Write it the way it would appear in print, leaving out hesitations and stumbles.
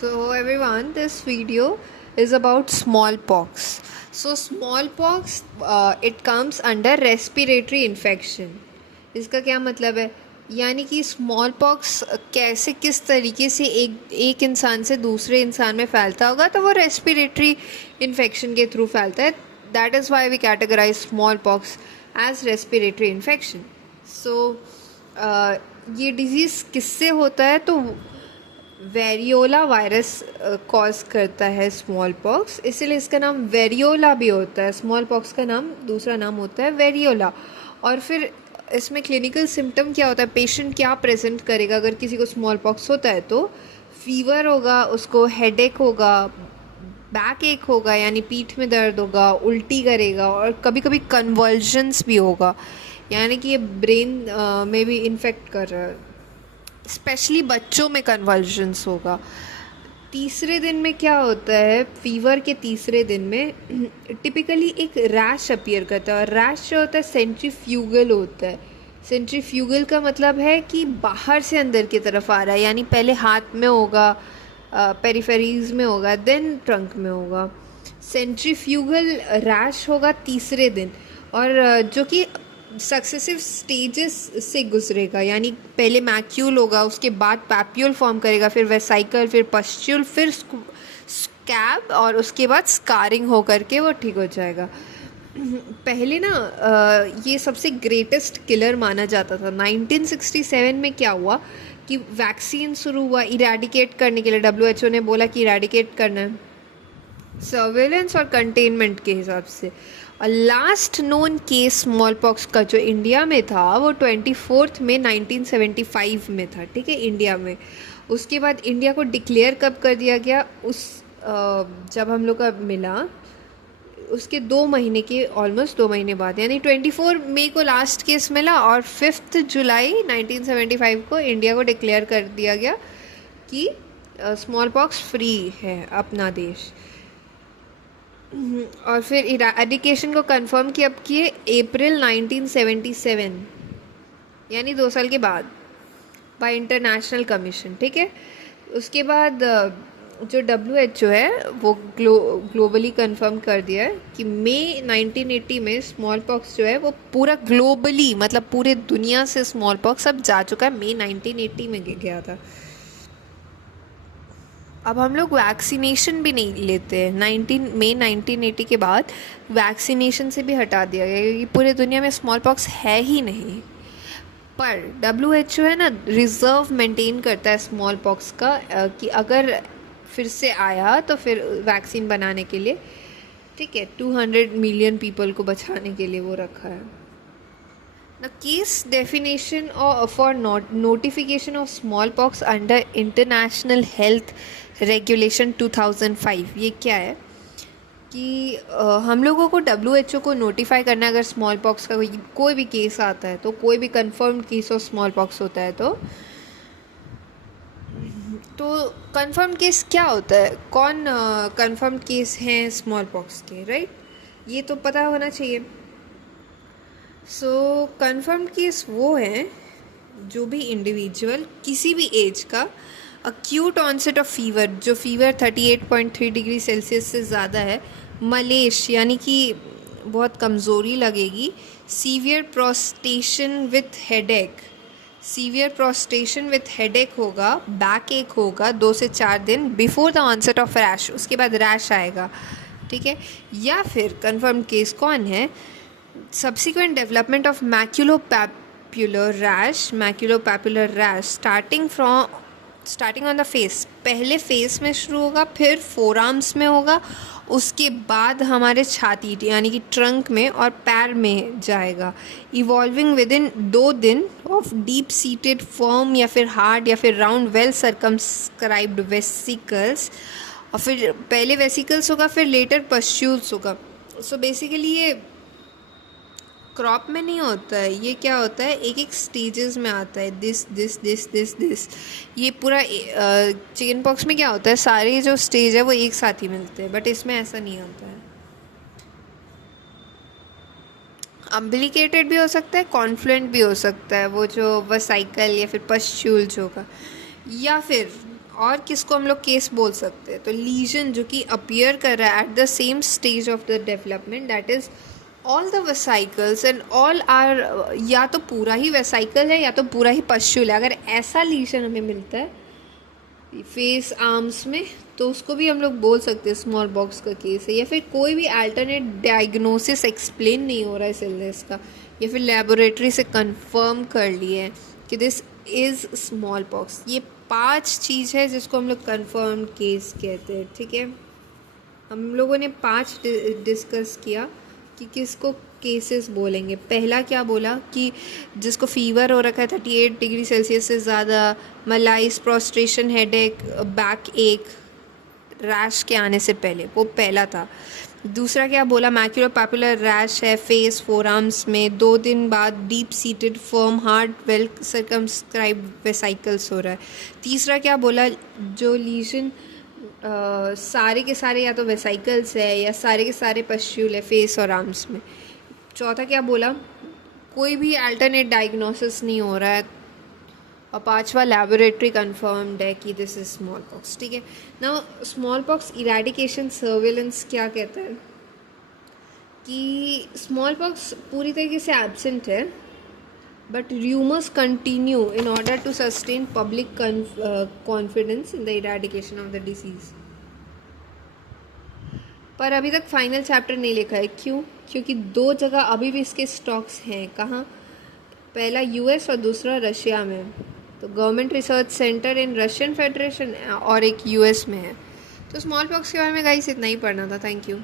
So everyone, this video is about smallpox. So smallpox, it comes under respiratory infection. इसका क्या मतलब है? यानी कि स्मॉल पॉक्स कैसे किस तरीके से एक इंसान से दूसरे इंसान में फैलता होगा, तो वो रेस्पिरेटरी इन्फेक्शन के थ्रू फैलता है. That is why we categorize smallpox as respiratory infection. So ये डिजीज़ किससे होता है? तो वेरियोला वायरस कॉज करता है स्मॉल पॉक्स, इसीलिए इसका नाम वेरियोला भी होता है. स्मॉल पॉक्स का नाम दूसरा नाम होता है वेरियोला. और फिर इसमें क्लिनिकल सिम्टम क्या होता है, पेशेंट क्या प्रेजेंट करेगा अगर किसी को स्मॉल पॉक्स होता है? तो फीवर होगा, उसको हेडेक होगा, बैक एक होगा यानी पीठ में दर्द होगा, उल्टी करेगा और कभी कभी कन्वर्जन्स भी होगा, यानी कि ये ब्रेन में भी इन्फेक्ट कर रहा है. स्पेशली बच्चों में कन्वर्जन्स होगा. तीसरे दिन में क्या होता है, फीवर के तीसरे दिन में टिपिकली एक रैश अपीयर करता है. और रैश जो होता है सेंट्रीफ्यूगल होता है. सेंट्रीफ्यूगल का मतलब है कि बाहर से अंदर की तरफ आ रहा है, यानी पहले हाथ में होगा, पेरिफेरीज में होगा, देन ट्रंक में होगा. सेंट्रीफ्यूगल रैश होगा तीसरे दिन, और जो कि सक्सेसिव स्टेजेस से गुजरेगा, यानी पहले मैक्यूल होगा, उसके बाद पैप्यूल फॉर्म करेगा, फिर वेसाइकल, फिर पस्ट्यूल, फिर स्कैब, और उसके बाद स्कारिंग होकर के वो ठीक हो जाएगा. पहले ना ये सबसे ग्रेटेस्ट किलर माना जाता था. 1967 में क्या हुआ कि वैक्सीन शुरू हुआ इरेडिकेट करने के लिए. WHO ने बोला कि इरेडिकेट करना है सर्वेलेंस और कंटेनमेंट के हिसाब से. और last known case small pox का जो इंडिया में था वो 24 मई 1975 में था. ठीक है, इंडिया में. उसके बाद इंडिया को डिक्लेयर कब कर दिया गया? जब हम लोग का मिला उसके 2 महीने के, ऑलमोस्ट 2 महीने बाद, यानी 24 मई को लास्ट केस मिला और 5 जुलाई 1975 को इंडिया को डिक्लेयर कर दिया गया कि स्मॉल पॉक्स फ्री है अपना देश. और फिर इरेडिकेशन को कंफर्म किए अप्रैल 1977, यानी 2 साल के बाद, बाय इंटरनेशनल कमीशन. ठीक है, उसके बाद जो WHO है वो ग्लोबली कंफर्म कर दिया है कि मई 1980 में स्मॉल पॉक्स जो है वो पूरा ग्लोबली, मतलब पूरे दुनिया से स्मॉल पॉक्स अब जा चुका है. मई 1980 में गया था. अब हम लोग वैक्सीनेशन भी नहीं लेते हैं. मई 1980 के बाद वैक्सीनेशन से भी हटा दिया गया क्योंकि पूरे दुनिया में स्मॉल पॉक्स है ही नहीं. पर WHO है ना, रिजर्व मेंटेन करता है स्मॉल पॉक्स का कि अगर फिर से आया तो फिर वैक्सीन बनाने के लिए, ठीक है, 200 मिलियन पीपल को बचाने के लिए वो रखा है. The case definition for notification of smallpox under International Health Regulation 2005, ये क्या है कि हम लोगों को WHO को नोटिफाई करना है अगर स्मॉल पॉक्स का कोई भी केस आता है, तो कोई भी confirmed case of small pox होता है तो कंफर्म केस क्या होता है, कौन कंफर्म्ड केस हैं स्मॉल पॉक्स के, राइट? ये तो पता होना चाहिए. सो कंफर्म्ड केस वो हैं जो भी इंडिविजुअल किसी भी एज का अक्यूट ऑनसेट ऑफ फीवर, जो फीवर 38.3 डिग्री सेल्सियस से ज़्यादा है, मलेश यानी कि बहुत कमज़ोरी लगेगी, severe prostration with headache, severe prostration with headache होगा, बैक एक होगा 2 से 4 दिन before the onset of rash, उसके बाद रैश आएगा. ठीक है, या फिर कंफर्म केस कौन है, subsequent development of maculopapular rash starting on the face. पहले फेस में शुरू होगा, फिर फोरआर्म्स में होगा, उसके बाद हमारे छाती यानी कि ट्रंक में और पैर में जाएगा, इवॉल्विंग विद इन 2 दिन ऑफ डीप सीटेड फर्म या फिर हार्ड या फिर राउंड वेल सर्कमस्क्राइब्ड वेसिकल्स. और फिर पहले वेसिकल्स होगा, फिर लेटर पस्ट्यूल्स होगा. सो बेसिकली ये क्रॉप में नहीं होता है, ये क्या होता है, एक एक स्टेजेस में आता है. दिस ये पूरा चिकन पॉक्स में क्या होता है, सारे जो स्टेज है वो एक साथ ही मिलते हैं, बट इसमें ऐसा नहीं होता है. अम्बिलिकेटेड भी हो सकता है, कॉन्फ्लुएंट भी हो सकता है, वो जो वसाइकल या फिर पस्ट्यूल्स होगा, या फिर और किसको हम लोग केस बोल सकते हैं? तो लीजन जो कि अपीयर कर रहा है at the same stage of the development, that is all the vesicles and all are, या तो पूरा ही वेसाइकल है या तो पूरा ही पश्चुल है। अगर ऐसा लीजन हमें मिलता है फेस आर्म्स में, तो उसको भी हम लोग बोल सकते हैं स्मॉल पॉक्स का केस है। या फिर कोई भी अल्टरनेट डायग्नोसिस एक्सप्लेन नहीं हो रहा है इस इलनेस का, या फिर लेबोरेटरी से कंफर्म कर लिए है कि दिस इज़ स्मॉल पॉक्स। ये 5 चीज़ है जिसको हम लोग कंफर्म केस कहते हैं। ठीक है, हम लोगों ने 5 डिस्कस किया कि किसको केसेस बोलेंगे। पहला क्या बोला कि जिसको फीवर हो रखा है 38 डिग्री सेल्सियस से ज़्यादा, मलाइस, प्रोस्ट्रेशन, हेडेक, बैक एक, रैश के आने से पहले, वो पहला था। दूसरा क्या बोला, मैक्यूलर पैपुलर रैश है फेस, फोर आर्म्स में, 2 दिन बाद deep seated firm heart well circumscribe vesicles हो रहा है। तीसरा क्या बोला, जो लीजन सारे के सारे या तो वेसाइकल्स है या सारे के सारे पश्यूल है फेस और आर्म्स में। चौथा क्या बोला, कोई भी अल्टरनेट डायग्नोसिस नहीं हो रहा है। और पांचवा, लैबोरेटरी कंफर्म्ड है कि दिस इज स्मॉल पॉक्स। ठीक है, now small pox eradication surveillance क्या कहता है कि स्मॉल पॉक्स पूरी तरीके से एब्सेंट है, but rumors continue in order to sustain public confidence in the eradication of the disease। पर अभी तक फाइनल चैप्टर नहीं लिखा है। क्यों? क्योंकि 2 जगह अभी भी इसके स्टॉक्स हैं। कहाँ? पहला यूएस और दूसरा रशिया में। तो गवर्नमेंट रिसर्च सेंटर इन रशियन फेडरेशन और एक यूएस में है। तो स्मॉल पॉक्स के बारे में गाइस इतना ही पढ़ना था। Thank you.